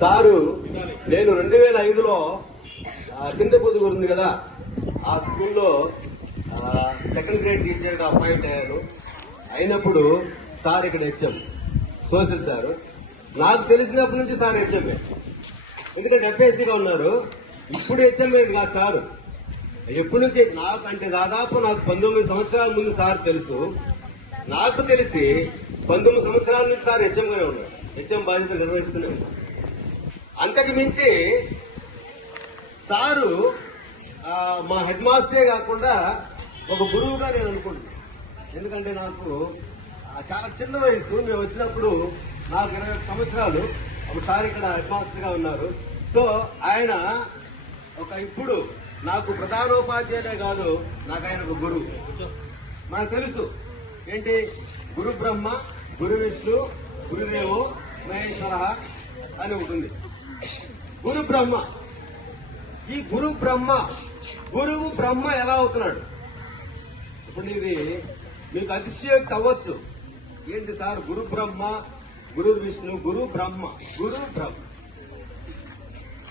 Sir నేను 2005లో కింద పొదుగు ఉంది కదా ఆ స్కూల్లో సెకండ్ గ్రేడ్ టీచర్ గా అపాయింట్ అయ్యాను. అయినప్పుడు సార్ ఇక్కడ హెచ్ఎం సోషల్ సార్. నాకు తెలిసినప్పటి నుంచి సార్ హెచ్ఎంఏ, ఎందుకంటే ఎఫ్ఎస్సీగా ఉన్నారు. ఇప్పుడు హెచ్ఎంఏ కాదు సారు. ఎప్పటి నుంచి నాకు అంటే దాదాపు నాకు 19 సంవత్సరాల ముందు సార్ తెలుసు. నాకు తెలిసి 19 సంవత్సరాల నుంచి సార్ హెచ్ఎంగానే ఉన్నారు. హెచ్ఎం బాధ్యతలు నిర్వహిస్తూనే ఉన్నారు. అంతకు మించి సారు మా హెడ్ మాస్టరే కాకుండా ఒక గురువుగా నేను అనుకుంటున్నాను. ఎందుకంటే నాకు చాలా చిన్న వయసు. మేము వచ్చినప్పుడు నాకు 21 సంవత్సరాలు. అప్పుడు సార్ ఇక్కడ హెడ్ మాస్టర్ గా ఉన్నారు. సో ఆయన ఇప్పుడు నాకు ప్రధానోపాధ్యాయుడే కాదు, నాకు ఆయన ఒక గురువు. మనకు తెలుసు ఏంటి, గురు బ్రహ్మ, గురు విష్ణు, గురుదేవో మహేశ్వర అని ఉంటుంది. గురు బ్రహ్మ, ఈ గురువు బ్రహ్మ ఎలా అవుతున్నాడు? ఇప్పుడు ఇది మీకు అతిశయోక్తి అవ్వచ్చు. ఏంటి సార్, గురు బ్రహ్మ, గురు విష్ణు, గురు బ్రహ్మ.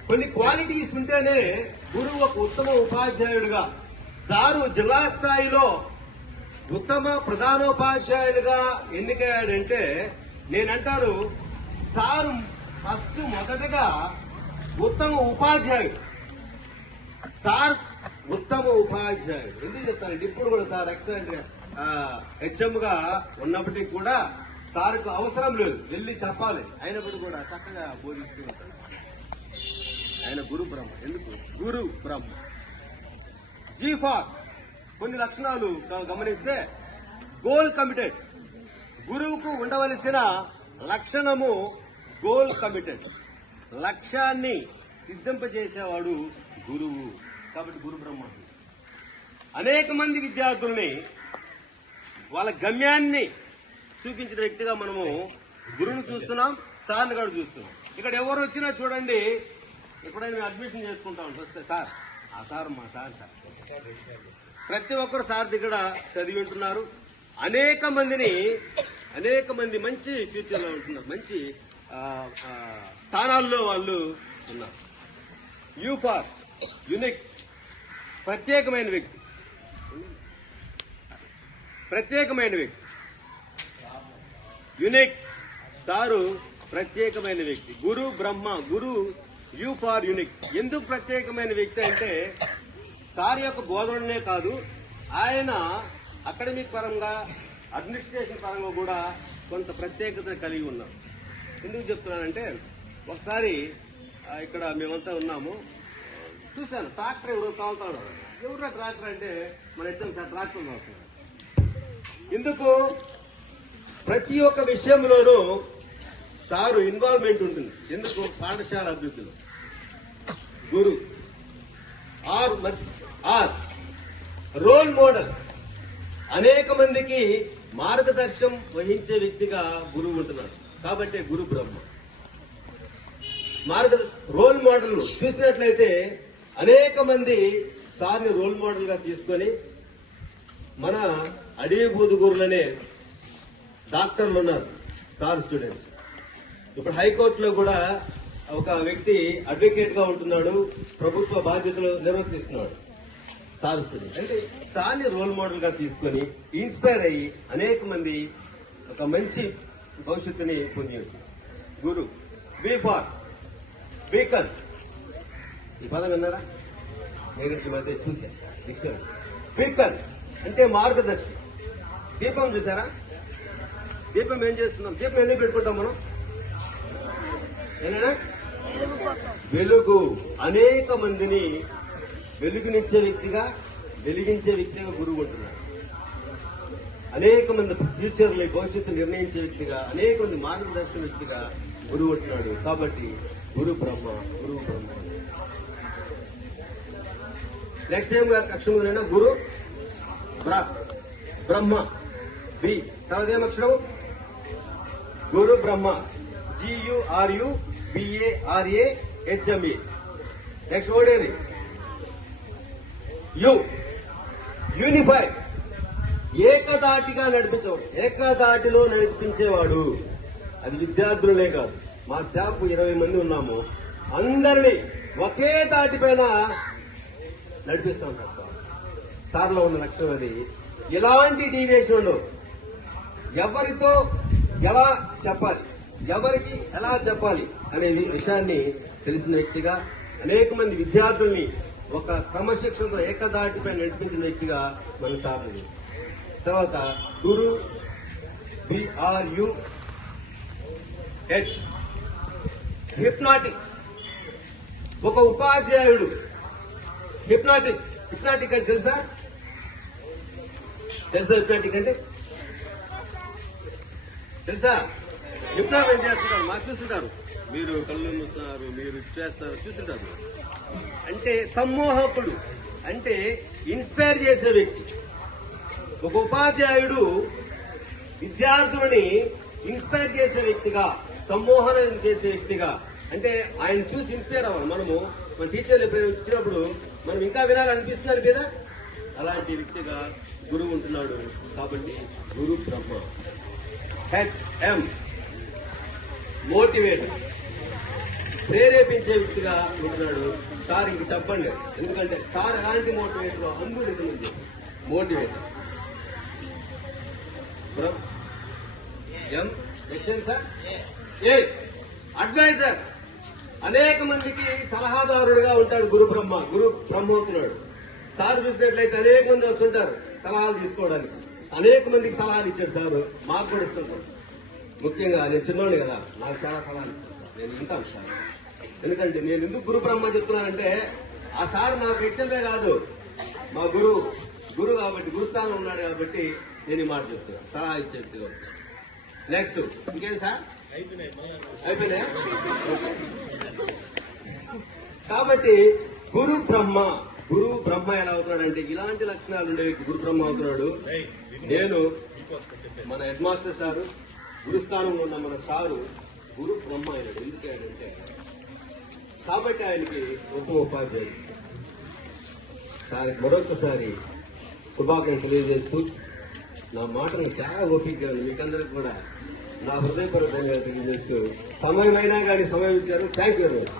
కొన్ని క్వాలిటీస్ ఉంటేనే గురువు ఒక ఉత్తమ ఉపాధ్యాయుడిగా. సారు జిల్లా స్థాయిలో ఉత్తమ ప్రధానోపాధ్యాయుడిగా ఎన్నికయ్యాడంటే నేనంటారు సారు మొదటగా ఉత్తమ ఉపాధ్యాయుడు. సార్ ఉత్తమ ఉపాధ్యాయుడు ఎందుకు చెప్తానంటే, ఇప్పుడు కూడా సార్ ఎక్సలెంట్ హెచ్ఎం గా ఉన్నప్పటికీ కూడా సార్కు అవసరం లేదు వెళ్ళి చెప్పాలి. అయినప్పటికీ కూడా చక్కగా బోధిస్తూ ఉంటాడు. ఆయన గురు బ్రహ్మ. ఎందుకు గురు బ్రహ్మ? జీఫార్ కొన్ని లక్షణాలు గమనిస్తే గోల్ కమిటెడ్. గురువుకు ఉండవలసిన లక్షణము గోల్ కమిటెడ్. లక్ష్యాన్ని సిద్ధింపజేసేవాడు గురువు. కాబట్టి గురు బ్రహ్మ. అనేక మంది విద్యార్థుల్ని వాళ్ళ గమ్యాన్ని చూపించిన వ్యక్తిగా మనము గురువును చూస్తున్నాం, సార్ని కూడా చూస్తున్నాం. ఇక్కడ ఎవరు వచ్చినా చూడండి, ఎప్పుడైనా మేము అడ్మిషన్ చేసుకుంటాం వస్తే సార్ ఆ సార్ మా సార్ ప్రతి ఒక్కరు సార్ దగ్గర చదివి ఉంటున్నారు. అనేక మంది మంచి ఫ్యూచర్ లో ఉంటున్నారు, మంచి స్థానాల్లో వాళ్ళు ఉన్నారు. యూఫార్ యునిక్, ప్రత్యేకమైన వ్యక్తి. యునిక్ సారు ప్రత్యేకమైన వ్యక్తి. గురు బ్రహ్మ, గురు యూ ఫార్ యునిక్. ఎందుకు ప్రత్యేకమైన వ్యక్తి అంటే సార్ యొక్క బోధననే కాదు, ఆయన అకాడమిక్ పరంగా అడ్మినిస్ట్రేషన్ పరంగా కూడా కొంత ప్రత్యేకత కలిగి ఉన్నారు. ఎందుకు చెప్తున్నానంటే, ఒకసారి ఇక్కడ మేమంతా ఉన్నాము, చూశాను ట్రాక్టర్ ఎవరు తోలుతాడు. ఎవరు ట్రాక్టర్ అంటే మన హెచ్ఎం సార్ ట్రాక్టర్ తోలుతున్నారు. ఎందుకు? ప్రతి ఒక్క విషయంలోనూ సారు ఇన్వాల్వ్మెంట్ ఉంటుంది. ఎందుకు? పాఠశాల అభివృద్ధిలో. గురు ఆర్ రోల్ మోడల్. అనేక మందికి మార్గదర్శనం వహించే వ్యక్తిగా గురువు ఉంటున్నారు. కాబట్టి గురు బ్రహ్మ. రోల్ మోడల్ చూసినట్లయితే అనేక మంది సార్ని రోల్ మోడల్ గా తీసుకొని మన అడవి గురులనే డాక్టర్లు ఉన్నారు, సార్ స్టూడెంట్స్. ఇప్పుడు హైకోర్టులో కూడా ఒక వ్యక్తి అడ్వకేట్ గా ఉంటున్నాడు, ప్రభుత్వ బాధ్యతలు నిర్వర్తిస్తున్నాడు, సార్ స్టూడెంట్. అంటే సార్ని రోల్ మోడల్ గా తీసుకొని ఇన్స్పైర్ అయ్యి అనేక మంది ఒక మంచి భవిష్యత్తుని పొందవచ్చు. గురు. B for beacon. ఈ పదం విన్నారా? నేను మధ్య చూసా. బీకన్ అంటే మార్గదర్శి. దీపం చూసారా? దీపం ఏం చేస్తున్నాం? దీపం ఎందుకు పెట్టుకుంటాం మనం? ఏనా? వెలుగు. అనేక మందిని వెలిగించే వ్యక్తిగా గురువు ఉంటున్నాడు. అనేక మంది ఫ్యూచర్లో భవిష్యత్తు నిర్ణయించే వ్యక్తిగా, అనేక మంది మార్గదర్శన వ్యక్తిగా గురువు ఉంటున్నాడు. కాబట్టి గురు బ్రహ్మ. నెక్స్ట్ టైం అక్షరం గురు బ్రహ్మ. బి తర్వాత ఏమక్షరం? గురు బ్రహ్మ. GURUBARAHME. నెక్స్ట్ వర్డ్ ఏది? యూనిఫై. ఏకదాటిగా నడిపించేవాడు. ఏకదాటిలో నడిపించేవాడు. అది విద్యార్థులనే కాదు, మా స్టాఫ్ 20 మంది ఉన్నాము. అందరినీ ఒకే తాటిపైన నడిపిస్తూ ఉంటారు సార్. సార్లో ఉన్న లక్ష్యం అది. ఇలాంటి డీవియేషన్ ఉండవు. ఎవరితో ఎలా చెప్పాలి, ఎవరికి ఎలా చెప్పాలి అనేది విషయాన్ని తెలిసిన వ్యక్తిగా, అనేక మంది విద్యార్థుల్ని ఒక క్రమశిక్షణతో ఏకదాటిపై నడిపించిన వ్యక్తిగా మన సార్లు చేస్తాం. తర్వాత గురు BRUH హిప్నాటిక్. ఒక ఉపాధ్యాయుడు హిప్నాటిక్ అంటే తెలుసా? హిప్నాటిక్ అంటే తెలుసా? హిప్నాటిక్ చేస్తున్నారు, మాకు చూస్తుంటారు. మీరు కళ్ళు మూస్తున్నారు, మీరు చేస్తారు, చూస్తుంటారు. అంటే సమ్మోహకుడు, అంటే ఇన్స్పైర్ చేసే వ్యక్తి. ఒక ఉపాధ్యాయుడు విద్యార్థులని ఇన్స్పైర్ చేసే వ్యక్తిగా, సమ్మోహనం చేసే వ్యక్తిగా, అంటే ఆయన చూసి ఇన్స్పైర్ అవ్వాలి. మన టీచర్లు ఎప్పుడైనా ఇచ్చినప్పుడు మనం ఇంకా వినాలనిపిస్తున్నారు కదా, అలాంటి వ్యక్తిగా గురువు ఉంటున్నాడు. కాబట్టి గురు బ్రహ్మ. HM మోటివేటర్, ప్రేరేపించే వ్యక్తిగా ఉంటున్నాడు. సార్ ఇంక చెప్పండి, ఎందుకంటే సార్ ఎలాంటి మోటివేటర్ అందరూ ఉంటుంది. Motivator sir. అడ్వైజర్, అనేక మందికి సలహాదారుడుగా ఉంటాడు. గురు బ్రహ్మ అవుతున్నాడు. సార్ చూసినట్లయితే అనేక మంది వస్తుంటారు సలహాలు తీసుకోవడానికి. అనేక మందికి సలహాలు ఇచ్చాడు సారు, మాకు కూడా ఇస్తుంటాడు. ముఖ్యంగా నేను చిన్నోడు కదా, నాకు చాలా సలహాలు ఇస్తాను సార్. నేను వింటాను సార్. ఎందుకంటే నేను ఎందుకు గురు బ్రహ్మ చెప్తున్నానంటే, ఆ సార్ నాకు హెచ్చమే కాదు, మా గురువు కాబట్టి, గురుస్థానం ఉన్నాడు కాబట్టి నేను ఈ మాట చెప్తున్నాను, సలహా ఇచ్చే. నెక్స్ట్ ఇంకేం సార్? అయిపోయినాయా? కాబట్టి గురు బ్రహ్మ ఎలా అవుతున్నాడంటే, ఇలాంటి లక్షణాలు ఉండే వ్యక్తి గురు బ్రహ్మ అవుతున్నాడు. నేను మన హెడ్ మాస్టర్ సారు, గురుస్థానంలో ఉన్న మన సారు గురు బ్రహ్మ అయినాడు. ఎందుకంటే కాబట్టి ఆయనకి ఉత్తమ ఉపాధ్యాయుడు. సార్ మరొకసారి శుభాకాంక్షలు తెలియజేస్తూ, నా మాటను చాలా ఓపికగా మీకందరికి కూడా నా హృదయపూర్వకంగా తెలియజేస్తూ, సమయం అయినా కానీ సమయం ఇచ్చారు. Thank you very much.